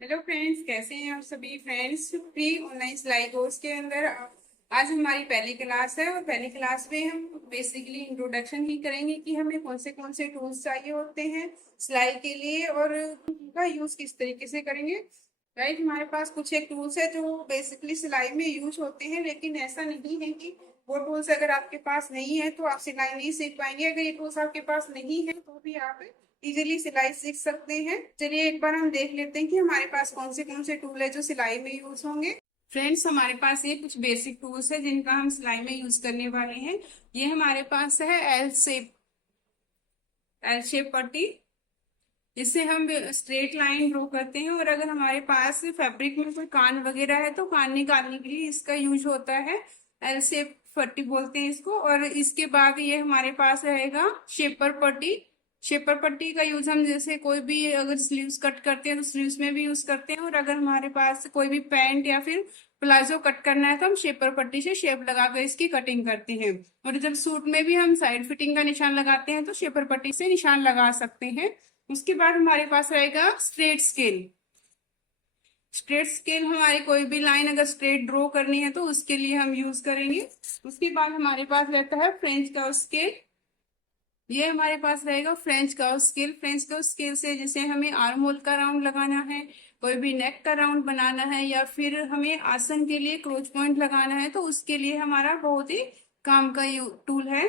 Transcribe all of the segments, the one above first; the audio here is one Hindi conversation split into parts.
हेलो फ्रेंड्स, कैसे हैं आप सभी फ्रेंड्स। फ्री ऑनलाइन सिलाई कोर्स के अंदर आज हमारी पहली क्लास है और पहली क्लास में हम बेसिकली इंट्रोडक्शन ही करेंगे कि हमें कौन से टूल्स चाहिए होते हैं सिलाई के लिए और उनका यूज किस तरीके से करेंगे। राइट, हमारे पास कुछ एक टूल्स है जो बेसिकली सिलाई में यूज होते हैं, लेकिन ऐसा नहीं है कि वो टूल्स अगर आपके पास नहीं है तो आप सिलाई नहीं सीख पाएंगे। अगर ये टूल्स आपके पास नहीं है तो भी आप इजीली सिलाई सीख सकते हैं। चलिए एक बार हम देख लेते हैं कि हमारे पास कौन से टूल है जो सिलाई में यूज होंगे। फ्रेंड्स, हमारे पास ये कुछ बेसिक टूल्स है जिनका हम सिलाई में यूज करने वाले हैं। ये हमारे पास है एल शेप पट्टी। इससे हम स्ट्रेट लाइन ड्रॉ करते हैं और अगर हमारे पास फैब्रिक में कोई कान वगैरह है तो कान निकालने के लिए इसका यूज होता है। एल शेप पट्टी बोलते हैं इसको। और इसके बाद ये हमारे पास रहेगा शेपर पट्टी। शेपर पट्टी का यूज हम जैसे कोई भी अगर स्लीव्स कट करते हैं तो स्लीव्स में भी यूज करते हैं, और अगर हमारे पास कोई भी पैंट या फिर प्लाजो कट करना है तो हम शेपर पट्टी से शेप लगाकर इसकी कटिंग करते हैं। और जब सूट में भी हम साइड फिटिंग का निशान लगाते हैं तो शेपर पट्टी से निशान लगा सकते हैं। उसके बाद हमारे पास रहेगा स्ट्रेट स्केल। स्ट्रेट स्केल हमारी कोई भी लाइन अगर स्ट्रेट ड्रॉ करनी है तो उसके लिए हम यूज करेंगे। उसके बाद हमारे पास रहता है फ्रेंच कर्व स्केल। ये हमारे पास रहेगा French curve scale. French curve scale से जैसे हमें आर्म होल का राउंड लगाना है, कोई भी नेक का राउंड बनाना है, या फिर हमें आसन के लिए क्रोच पॉइंट लगाना है तो उसके लिए हमारा बहुत ही काम का टूल है।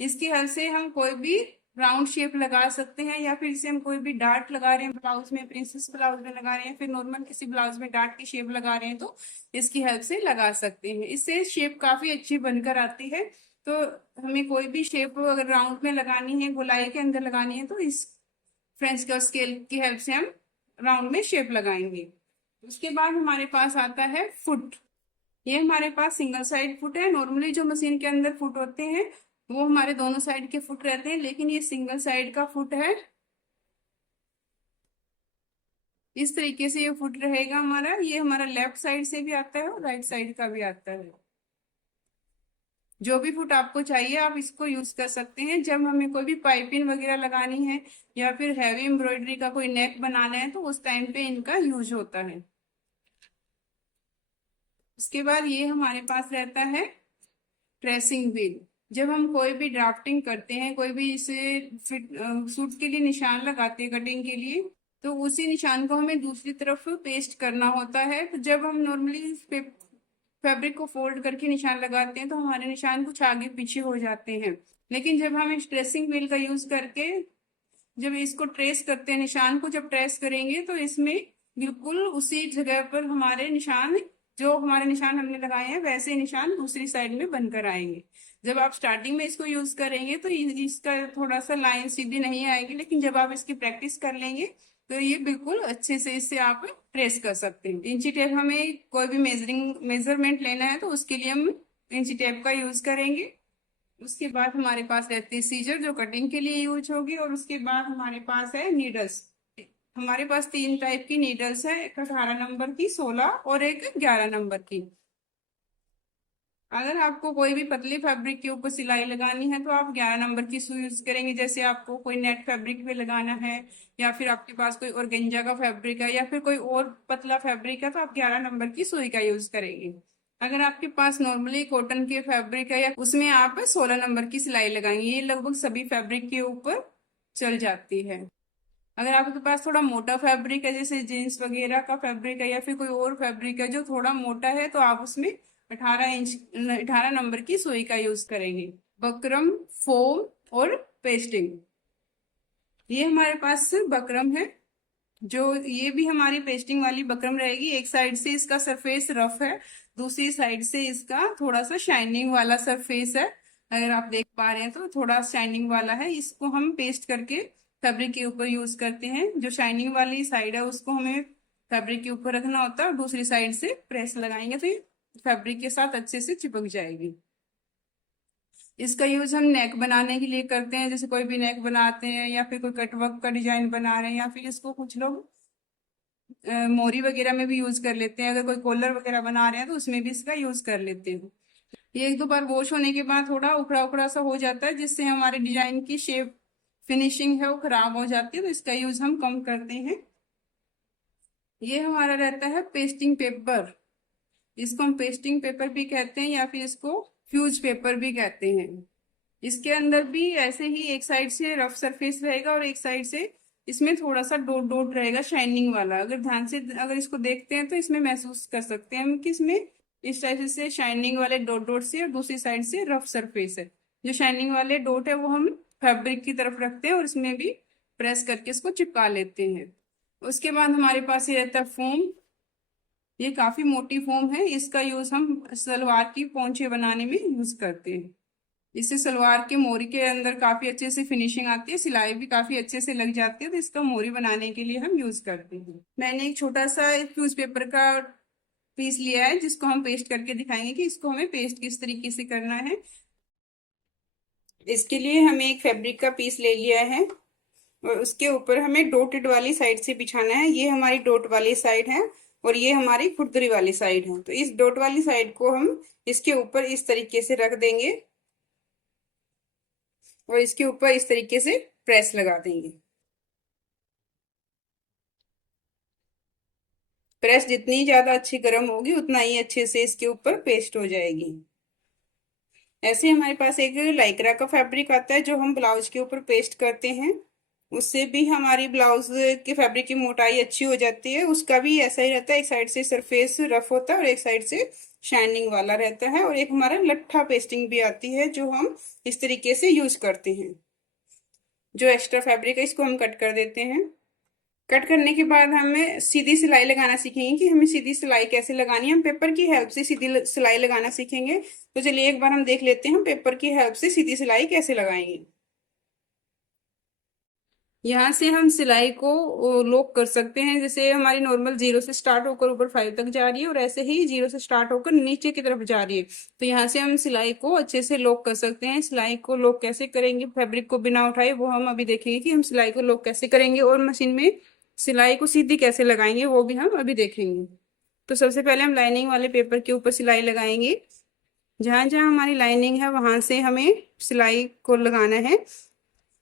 इसकी हेल्प से हम कोई भी राउंड शेप लगा सकते हैं, या फिर इसे हम कोई भी डार्ट लगा रहे हैं ब्लाउज में, प्रिंसेस ब्लाउज में लगा रहे हैं, फिर नॉर्मल किसी ब्लाउज में डार्ट की शेप लगा रहे हैं तो इसकी हेल्प से लगा सकते हैं। इससे शेप काफी अच्छी बनकर आती है। तो हमें कोई भी शेप अगर राउंड में लगानी है, गोलाई के अंदर लगानी है, तो इस फ्रेंच कर्व स्केल की हेल्प से हम राउंड में शेप लगाएंगे। उसके बाद हमारे पास आता है फुट। ये हमारे पास सिंगल साइड फुट है। नॉर्मली जो मशीन के अंदर फुट होते हैं वो हमारे दोनों साइड के फुट रहते हैं, लेकिन ये सिंगल साइड का फुट है। इस तरीके से ये फुट रहेगा हमारा। ये हमारा लेफ्ट साइड से भी आता है और राइट साइड का भी आता है। जो भी फुट आपको चाहिए आप इसको यूज कर सकते हैं। जब हमें कोई भी पाइपिंग वगैरह लगानी है या फिर हैवी एम्ब्रॉयडरी का कोई नेक बनाना है तो उस टाइम पे इनका यूज होता है। उसके बाद ये हमारे पास रहता है ट्रेसिंग व्हील। जब हम कोई भी ड्राफ्टिंग करते हैं, कोई भी इसे फिट सूट के लिए निशान लगाते हैं कटिंग के लिए, तो उसी निशान को हमें दूसरी तरफ पेस्ट करना होता है। तो जब हम नॉर्मली फैब्रिक को फोल्ड करके निशान लगाते हैं तो हमारे निशान कुछ आगे पीछे हो जाते हैं। लेकिन जब हम इस ट्रेसिंग व्हील का यूज करके जब इसको ट्रेस करते हैं, निशान को जब ट्रेस करेंगे तो इसमें बिल्कुल उसी जगह पर हमारे निशान, जो हमारे निशान हमने लगाए हैं वैसे निशान दूसरी साइड में बनकर आएंगे। जब आप स्टार्टिंग में इसको यूज करेंगे तो इसका थोड़ा सा लाइन सीधी नहीं आएगी, लेकिन जब आप इसकी प्रैक्टिस कर लेंगे तो ये बिल्कुल अच्छे से इससे आप ट्रेस कर सकते हैं। इंची टेप, हमें कोई भी मेजरमेंट लेना है तो उसके लिए हम इंची टेप का यूज करेंगे। उसके बाद हमारे पास रहती है सीजर जो कटिंग के लिए यूज होगी, और उसके बाद हमारे पास है नीडल्स। हमारे पास तीन टाइप की नीडल्स है, एक 18 नंबर की, 16 और एक 11 नंबर की। अगर आपको कोई भी पतली फैब्रिक के ऊपर सिलाई लगानी है तो आप 11 नंबर की सुई यूज करेंगे। जैसे आपको कोई नेट फैब्रिक पे लगाना है, या फिर आपके पास कोई ऑर्गेंजा का फैब्रिक है, या फिर कोई और पतला फैब्रिक है तो आप 11 नंबर की सुई का यूज करेंगे। अगर आपके पास नॉर्मली कॉटन के फैब्रिक है या उसमें आप 16 नंबर की सिलाई लगाएंगे। ये लगभग सभी फैब्रिक के ऊपर चल जाती है। अगर आपके पास थोड़ा मोटा फैब्रिक है, जैसे जीन्स वगैरह का फैब्रिक है, या फिर कोई और फैब्रिक है जो थोड़ा मोटा है, तो आप उसमें 18 नंबर की सुई का यूज करेंगे। बकरम, फोम और पेस्टिंग, ये हमारे पास बकरम है। जो ये भी हमारी पेस्टिंग वाली बकरम रहेगी। एक साइड से इसका सरफेस रफ है, दूसरी साइड से इसका थोड़ा सा शाइनिंग वाला सरफेस है। अगर आप देख पा रहे हैं तो थोड़ा शाइनिंग वाला है। इसको हम पेस्ट करके फैब्रिक के ऊपर यूज करते हैं। जो शाइनिंग वाली साइड है उसको हमें फैब्रिक के ऊपर रखना होता है, और दूसरी साइड से प्रेस लगाएंगे तो ये फैब्रिक के साथ अच्छे से चिपक जाएगी। इसका यूज हम नेक बनाने के लिए करते हैं। जैसे कोई भी नेक बनाते हैं, या फिर कोई कटवर्क का डिजाइन बना रहे हैं, या फिर इसको कुछ लोग मोरी वगैरह में भी यूज कर लेते हैं। अगर कोई कॉलर वगैरह बना रहे हैं तो उसमें भी इसका यूज कर लेते हैं। ये एक दो बार वॉश होने के बाद थोड़ा उखड़ा उखड़ा सा हो जाता है, जिससे हमारे डिजाइन की शेप फिनिशिंग है वो खराब हो जाती है, तो इसका यूज हम कम करते हैं। ये हमारा रहता है पेस्टिंग पेपर। इसको हम पेस्टिंग पेपर भी कहते हैं या फिर इसको फ्यूज पेपर भी कहते हैं। इसके अंदर भी ऐसे ही एक साइड से रफ सरफेस रहेगा और एक साइड से इसमें थोड़ा सा डॉट डॉट रहेगा शाइनिंग वाला। अगर ध्यान से अगर इसको देखते हैं तो इसमें महसूस कर सकते हैं हम कि इसमें इस टाइप से शाइनिंग वाले डॉट डॉट से और दूसरी साइड से रफ सरफेस है। जो शाइनिंग वाले डॉट है वो हम फैब्रिक की तरफ रखते हैं और इसमें भी प्रेस करके इसको चिपका लेते हैं। उसके बाद हमारे पास ये रहता है फोम। ये काफी मोटी फोम है। इसका यूज हम सलवार की पोंछे बनाने में यूज करते हैं। इससे सलवार के मोरी के अंदर काफी अच्छे से फिनिशिंग आती है, सिलाई भी काफी अच्छे से लग जाती है, तो इसका मोरी बनाने के लिए हम यूज करते हैं। मैंने एक छोटा सा फ्यूज पेपर का पीस लिया है जिसको हम पेस्ट करके दिखाएंगे कि इसको हमें पेस्ट किस तरीके से करना है। इसके लिए हमें एक फैब्रिक का पीस ले लिया है और उसके ऊपर हमें डॉटेड वाली साइड से बिछाना है। ये हमारी डॉट वाली साइड है और ये हमारी खुरदरी वाली साइड है। तो इस डॉट वाली साइड को हम इसके ऊपर इस तरीके से रख देंगे और इसके ऊपर इस तरीके से प्रेस लगा देंगे। प्रेस जितनी ज्यादा अच्छी गर्म होगी उतना ही अच्छे से इसके ऊपर पेस्ट हो जाएगी। ऐसे हमारे पास एक लाइक्रा का फैब्रिक आता है जो हम ब्लाउज के ऊपर पेस्ट करते हैं। उससे भी हमारी ब्लाउज के फैब्रिक की मोटाई अच्छी हो जाती है। उसका भी ऐसा ही रहता है, एक साइड से सरफेस रफ होता है और एक साइड से शाइनिंग वाला रहता है। और एक हमारा लट्ठा पेस्टिंग भी आती है जो हम इस तरीके से यूज करते हैं। जो एक्स्ट्रा फैब्रिक है इसको हम कट कर देते हैं। कट करने के बाद हमें सीधी सिलाई लगाना सीखेंगे कि हमें सीधी सिलाई कैसे लगानी है। हम पेपर की हेल्प से सीधी सिलाई लगाना सीखेंगे। तो चलिए एक बार हम देख लेते हैं हम पेपर की हेल्प से सीधी सिलाई कैसे लगाएंगे। यहाँ से हम सिलाई को लॉक कर सकते हैं। जैसे हमारी नॉर्मल 0 से स्टार्ट होकर ऊपर 5 तक जा रही है और ऐसे ही 0 से स्टार्ट होकर नीचे की तरफ जा रही है। तो यहाँ से हम सिलाई को अच्छे से लॉक कर सकते हैं। सिलाई को लॉक कैसे करेंगे फैब्रिक को बिना उठाए वो हम अभी देखेंगे कि हम सिलाई को लॉक कैसे करेंगे और मशीन में सिलाई को सीधी कैसे लगाएंगे वो भी हम अभी देखेंगे। तो सबसे पहले हम लाइनिंग वाले पेपर के ऊपर सिलाई लगाएंगे। जहां जहां हमारी लाइनिंग है वहां से हमें सिलाई को लगाना है।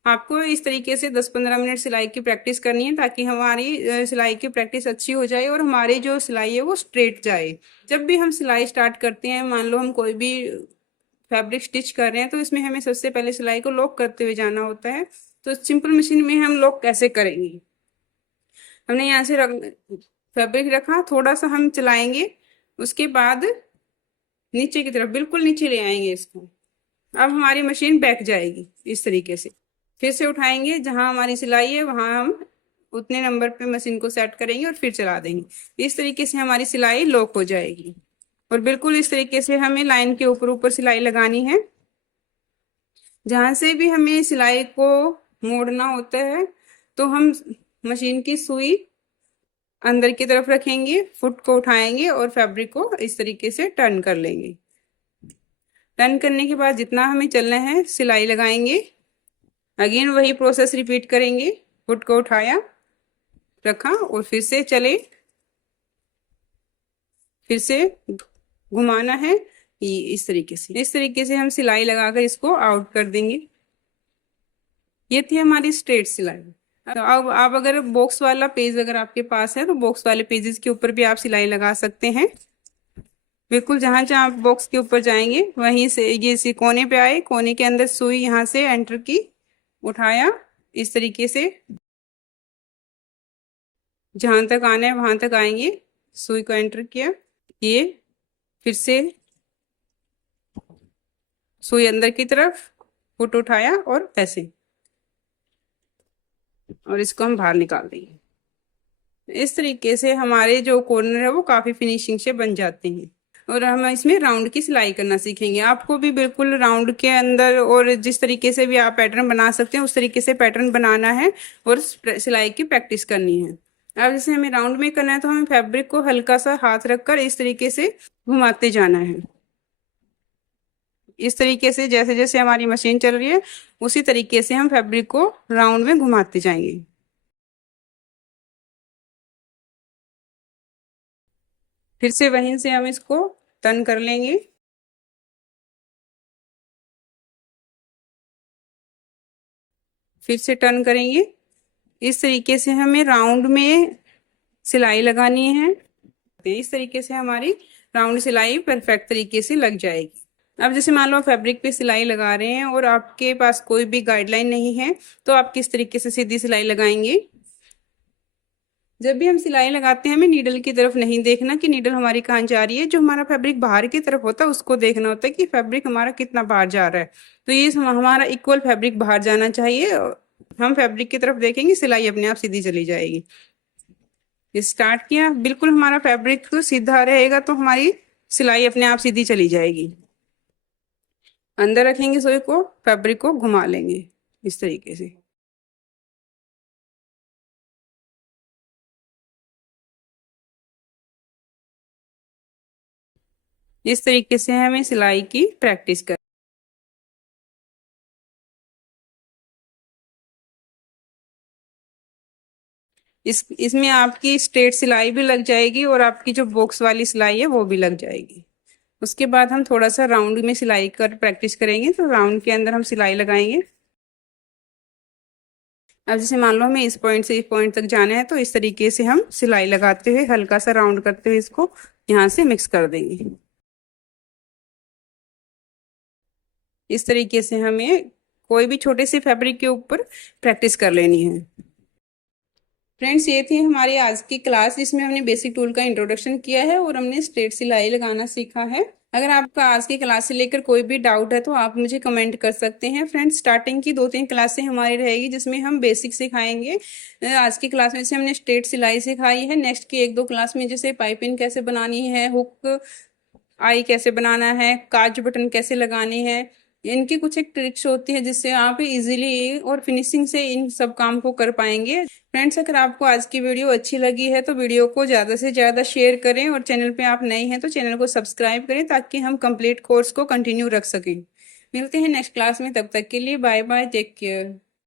आपको इस तरीके से 10-15 मिनट सिलाई की प्रैक्टिस करनी है ताकि हमारी सिलाई की प्रैक्टिस अच्छी हो जाए और हमारी जो सिलाई है वो स्ट्रेट जाए। जब भी हम सिलाई स्टार्ट करते हैं, मान लो हम कोई भी फैब्रिक स्टिच कर रहे हैं, तो इसमें हमें सबसे पहले सिलाई को लॉक करते हुए जाना होता है। तो सिंपल मशीन में हम लॉक कैसे करेंगे। हमने यहाँ से फैब्रिक रखा, थोड़ा सा हम चलाएंगे, उसके बाद नीचे की तरफ बिल्कुल नीचे ले आएंगे इसको। अब हमारी मशीन बैक जाएगी इस तरीके से। फिर से उठाएंगे, जहां हमारी सिलाई है वहां हम उतने नंबर पे मशीन को सेट करेंगे और फिर चला देंगे। इस तरीके से हमारी सिलाई लॉक हो जाएगी। और बिल्कुल इस तरीके से हमें लाइन के ऊपर ऊपर सिलाई लगानी है। जहां से भी हमें सिलाई को मोड़ना होता है तो हम मशीन की सुई अंदर की तरफ रखेंगे, फुट को उठाएंगे और फैब्रिक को इस तरीके से टर्न कर लेंगे। टर्न करने के बाद जितना हमें चलना है सिलाई लगाएंगे। अगेन वही प्रोसेस रिपीट करेंगे। फुट को उठाया, रखा और फिर से चले, फिर से घुमाना है। ये इस तरीके से हम सिलाई लगाकर इसको आउट कर देंगे। ये थी हमारी स्ट्रेट सिलाई। तो अब आप अगर बॉक्स वाला पेज अगर आपके पास है तो बॉक्स वाले पेजेस के ऊपर भी आप सिलाई लगा सकते हैं। बिल्कुल जहां जहां आप बॉक्स के ऊपर जाएंगे वहीं से ये इसी कोने पे आए, कोने के अंदर सुई यहाँ से एंटर की, उठाया, इस तरीके से जहां तक आना है वहां तक आएंगे, सुई को एंटर किया, ये फिर से सुई अंदर की तरफ, फुट उठाया और ऐसे, और इसको हम बाहर निकाल देंगे। इस तरीके से हमारे जो कॉर्नर है वो काफी फिनिशिंग से बन जाते हैं। और हम इसमें राउंड की सिलाई करना सीखेंगे। आपको भी बिल्कुल राउंड के अंदर और जिस तरीके से भी आप पैटर्न बना सकते हैं उस तरीके से पैटर्न बनाना है और सिलाई की प्रैक्टिस करनी है। अब जैसे हमें राउंड में करना है तो हमें फैब्रिक को हल्का सा हाथ रखकर इस तरीके से घुमाते जाना है। इस तरीके से जैसे जैसे हमारी मशीन चल रही है उसी तरीके से हम फैब्रिक को राउंड में घुमाते जाएंगे। फिर से वहीं से हम इसको टर्न कर लेंगे। फिर से टर्न करेंगे। इस तरीके से हमें राउंड में सिलाई लगानी है। इस तरीके से हमारी राउंड सिलाई परफेक्ट तरीके से लग जाएगी। अब जैसे मान लो फैब्रिक पे सिलाई लगा रहे हैं और आपके पास कोई भी गाइडलाइन नहीं है, तो आप किस तरीके से सीधी सिलाई लगाएंगे। जब भी हम सिलाई लगाते हैं हमें नीडल की तरफ नहीं देखना कि नीडल हमारी कहाँ जा रही है, जो हमारा फैब्रिक बाहर की तरफ होता है उसको देखना होता है कि फैब्रिक हमारा कितना बाहर जा रहा है। तो ये हमारा इक्वल फैब्रिक बाहर जाना चाहिए। हम फैब्रिक की तरफ देखेंगे, सिलाई अपने आप सीधी चली जाएगी। स्टार्ट किया, बिल्कुल हमारा फैब्रिक तो सीधा रहेगा तो हमारी सिलाई अपने आप सीधी चली जाएगी। अंदर रखेंगे सुई को, फैब्रिक को घुमा लेंगे इस तरीके से। इस तरीके से हमें सिलाई की प्रैक्टिस कर। इसमें आपकी स्ट्रेट सिलाई भी लग जाएगी और आपकी जो बॉक्स वाली सिलाई है वो भी लग जाएगी। उसके बाद हम थोड़ा सा राउंड में सिलाई कर प्रैक्टिस करेंगे, तो राउंड के अंदर हम सिलाई लगाएंगे। अब जैसे मान लो हमें इस पॉइंट से इस पॉइंट तक जाना है, तो इस तरीके से हम सिलाई लगाते हुए हल्का सा राउंड करते हुए इसको यहाँ से मिक्स कर देंगे। इस तरीके से हमें कोई भी छोटे से फैब्रिक के ऊपर प्रैक्टिस कर लेनी है। फ्रेंड्स, ये थी हमारी आज की क्लास जिसमें हमने बेसिक टूल का इंट्रोडक्शन किया है और हमने स्ट्रेट सिलाई लगाना सीखा है। अगर आपका आज की क्लास से लेकर कोई भी डाउट है तो आप मुझे कमेंट कर सकते हैं। फ्रेंड्स, स्टार्टिंग की 2-3 क्लासें हमारी रहेगी जिसमें हम बेसिक सिखाएंगे। आज की क्लास में से हमने स्ट्रेट सिलाई सिखाई है। नेक्स्ट की 1-2 क्लास में जैसे पाइपिंग कैसे बनानी है, हुक आई कैसे बनाना है, काज बटन कैसे लगाने हैं, इनकी कुछ एक ट्रिक्स होती है जिससे आप इजीली और फिनिशिंग से इन सब काम को कर पाएंगे। फ्रेंड्स, अगर आपको आज की वीडियो अच्छी लगी है तो वीडियो को ज़्यादा से ज़्यादा शेयर करें और चैनल पे आप नए हैं तो चैनल को सब्सक्राइब करें ताकि हम कंप्लीट कोर्स को कंटिन्यू रख सकें। मिलते हैं नेक्स्ट क्लास में, तब तक के लिए बाय बाय, टेक केयर।